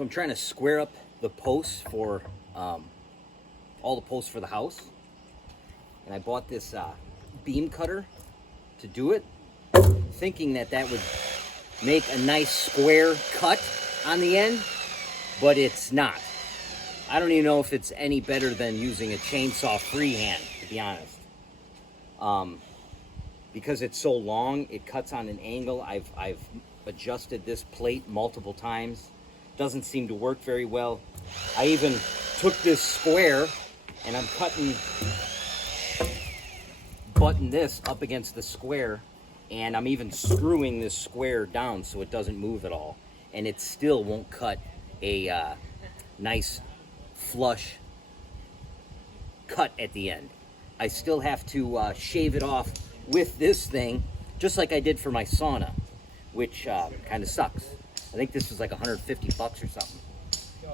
So I'm trying to square up the posts for all the posts for the house. And I bought this beam cutter to do it, thinking that that would make a nice square cut on the end, but it's not. I don't even know if it's any better than using a chainsaw freehand, to be honest. Because it's so long, it cuts on an angle. I've adjusted this plate multiple times. Doesn't seem to work very well. I even took this square and I'm butting this up against the square, and I'm even screwing this square down so it doesn't move at all, and it still won't cut a nice flush cut at the end. I still have to shave it off with this thing, just like I did for my sauna, which kind of sucks. I think this was like 150 bucks or something,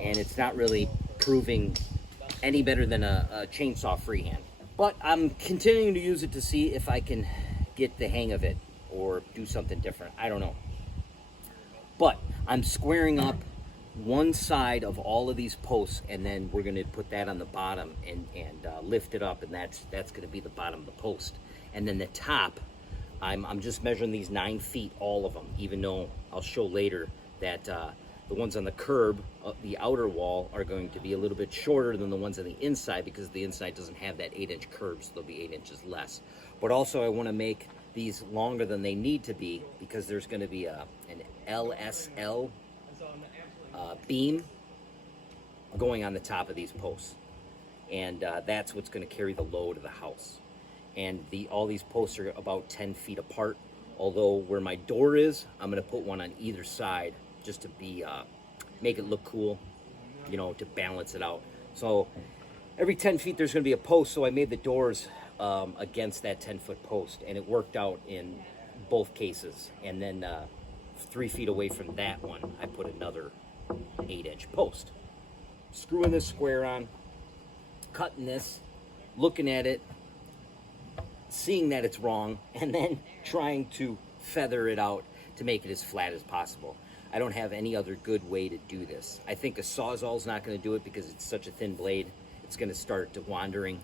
and it's not really proving any better than a chainsaw freehand. But I'm continuing to use it to see if I can get the hang of it or do something different. I don't know. But I'm squaring up one side of all of these posts, and then we're going to put that on the bottom and lift it up, and that's going to be the bottom of the post. And then the top, I'm just measuring these 9 feet, all of them, even though I'll show later that the ones on the curb, the outer wall, are going to be a little bit shorter than the ones on the inside, because the inside doesn't have that 8-inch curb, so they'll be 8 inches less. But also I want to make these longer than they need to be, because there's going to be an LSL beam going on the top of these posts, and that's what's going to carry the load of the house. And all these posts are about 10 feet apart, although where my door is, I'm going to put one on either side just to be make it look cool, you know, to balance it out. So every 10 feet there's going to be a post, so I made the doors against that 10-foot post, and it worked out in both cases. And then 3 feet away from that one, I put another 8-inch post. Screwing this square on, cutting this, looking at it, seeing that it's wrong, and then trying to feather it out to make it as flat as possible. I don't have any other good way to do this. I think a Sawzall is not going to do it because it's such a thin blade. It's going to start wandering.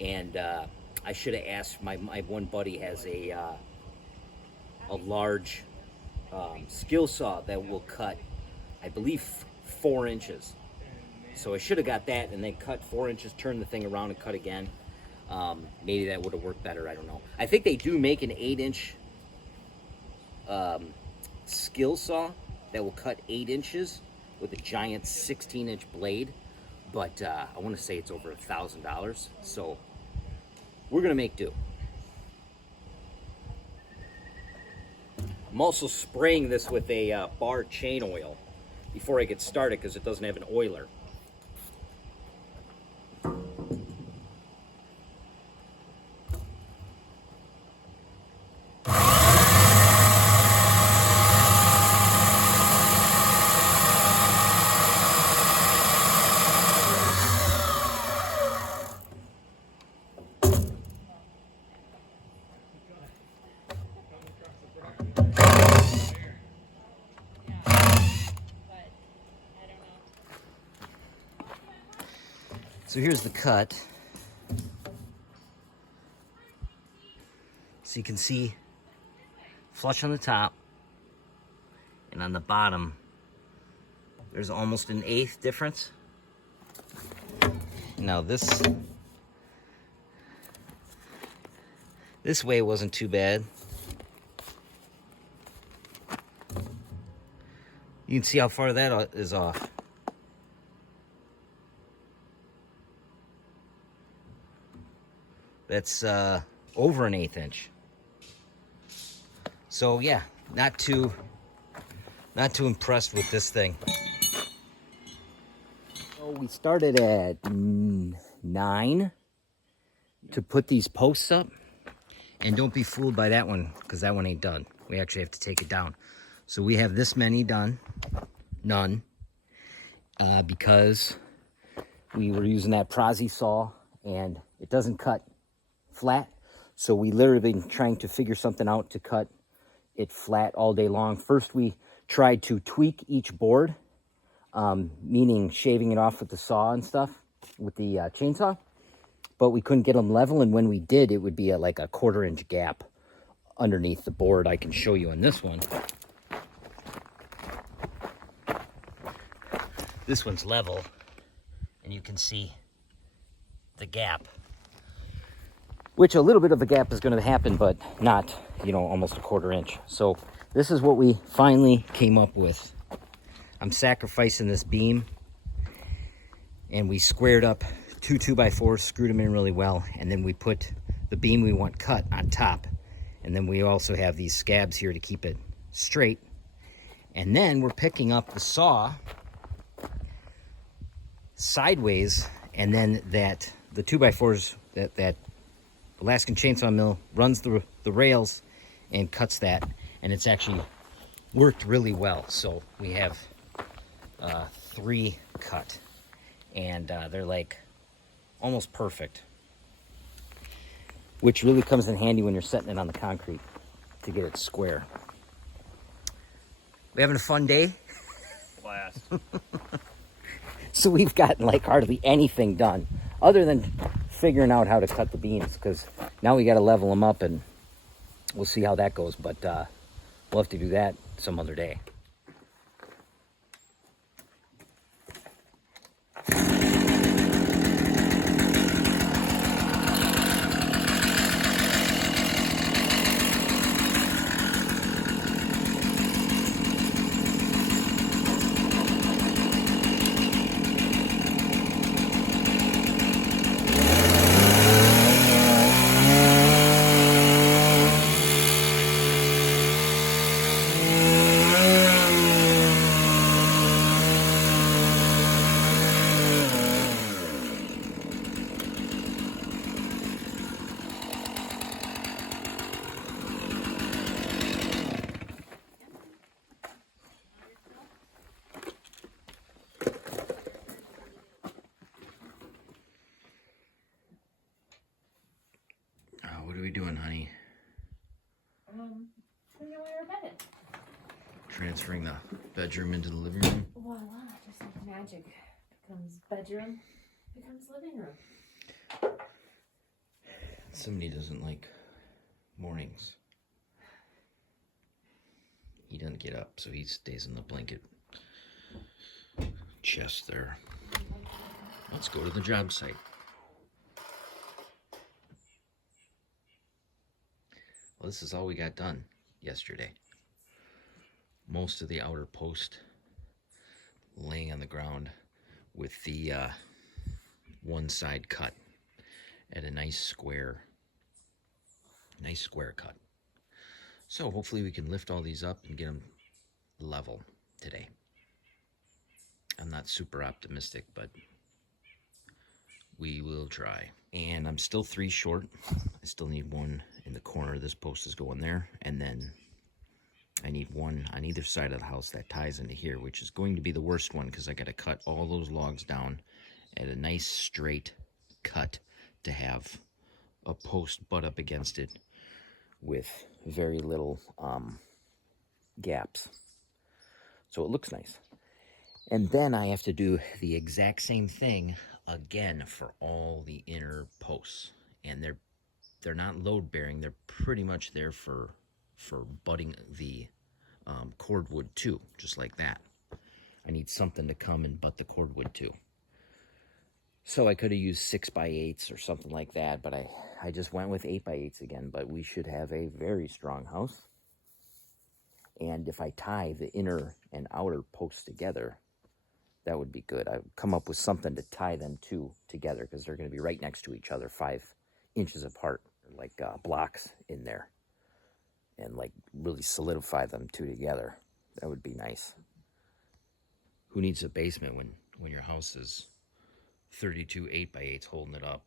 And I should have asked, my one buddy has a large skill saw that will cut, I believe, 4 inches. So I should have got that and then cut 4 inches, turn the thing around and cut again. Maybe that would have worked better, I don't know. I think they do make an 8-inch skill saw that will cut 8 inches with a giant 16-inch blade, but I want to say it's over $1,000, so we're gonna make do. I'm also spraying this with a bar chain oil before I get started because it doesn't have an oiler. So here's the cut. So you can see flush on the top, and on the bottom there's almost an 1/8 difference. Now this way wasn't too bad. You can see how far that is off. That's over an 1/8 inch. So yeah, not too impressed with this thing. So we started at 9 to put these posts up, and don't be fooled by that one, because that one ain't done. We actually have to take it down. So we have this many done, none, because we were using that Prezi saw and it doesn't cut flat. So we literally been trying to figure something out to cut it flat all day long. First we tried to tweak each board meaning shaving it off with the saw and stuff, with the chainsaw. But we couldn't get them level, and when we did, it would be like a 1/4 inch gap underneath the board. I can show you on this one. This one's level, and you can see the gap, which a little bit of a gap is going to happen, but not, you know, almost a 1/4 inch. So this is what we finally came up with. I'm sacrificing this beam, and we squared up 2 2x4s, screwed them in really well, and then we put the beam we want cut on top. And then we also have these scabs here to keep it straight. And then we're picking up the saw sideways, and then the 2x4s, that Alaskan chainsaw mill runs the rails and cuts that, and it's actually worked really well. So we have 3 cut, and they're like almost perfect, which really comes in handy when you're setting it on the concrete to get it square. We having a fun day? Blast. So we've gotten like hardly anything done other than figuring out how to cut the beams, because now we got to level them up, and we'll see how that goes. But we'll have to do that some other day. What are we doing, honey? We know where we're headed. Transferring the bedroom into the living room? Voila, just like magic. Becomes bedroom, becomes living room. Somebody doesn't like mornings. He doesn't get up, so he stays in the blanket chest there. Let's go to the job site. Well, this is all we got done yesterday. Most of the outer post laying on the ground with the one side cut at a nice square cut. So hopefully we can lift all these up and get them level today. I'm not super optimistic, but we will try. And I'm still 3 short. I still need 1 in the corner. This post is going there. And then I need 1 on either side of the house that ties into here, which is going to be the worst one because I got to cut all those logs down at a nice straight cut to have a post butt up against it with very little gaps. So it looks nice. And then I have to do the exact same thing again for all the inner posts, and they're not load bearing. They're pretty much there for butting the cordwood too, just like that. I need something to come and butt the cordwood too. So I could have used 6x8s or something like that, but I just went with 8x8s again. But we should have a very strong house. And if I tie the inner and outer posts together, that would be good. I've come up with something to tie them two together because they're going to be right next to each other, 5 inches apart, like blocks in there, and like really solidify them two together. That would be nice. Who needs a basement when your house is 32 8x8s holding it up?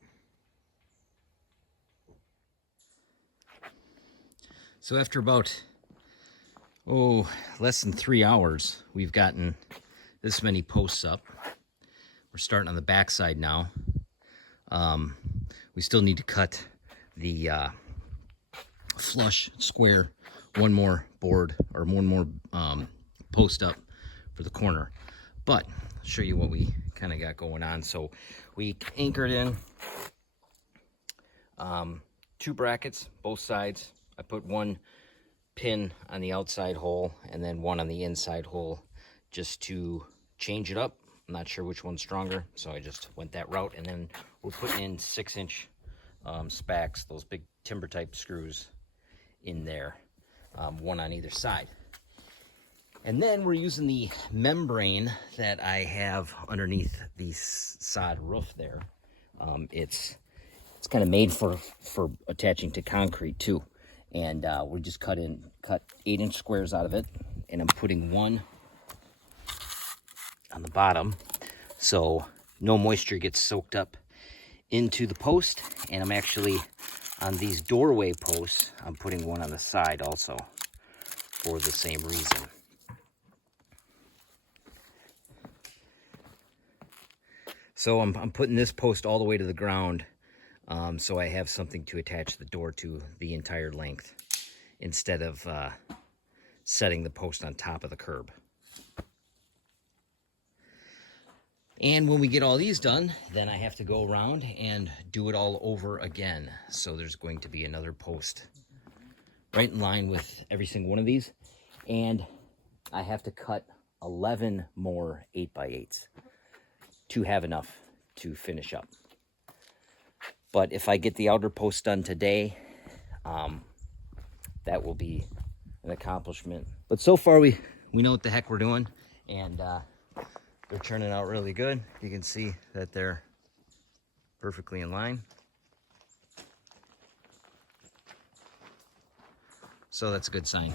So after about less than 3 hours, we've gotten this many posts up. We're starting on the back side now. We still need to cut the flush square, one more board or one more post up for the corner. But I'll show you what we kind of got going on. So we anchored in 2 brackets, both sides. I put 1 pin on the outside hole and then 1 on the inside hole just to change it up. I'm not sure which one's stronger, so I just went that route. And then we're putting in 6-inch spacks, those big timber type screws in there, 1 on either side. And then we're using the membrane that I have underneath the sod roof there. It's kind of made for attaching to concrete too. And we just cut 8-inch squares out of it, and I'm putting 1 on the bottom so no moisture gets soaked up into the post. And I'm actually on these doorway posts, I'm putting 1 on the side also for the same reason. So I'm putting this post all the way to the ground, so I have something to attach the door to the entire length instead of setting the post on top of the curb. And when we get all these done, then I have to go around and do it all over again. So there's going to be another post right in line with every single one of these. And I have to cut 11 more 8x8s to have enough to finish up. But if I get the outer post done today, that will be an accomplishment. But so far we know what the heck we're doing, and they're turning out really good. You can see that they're perfectly in line. So that's a good sign.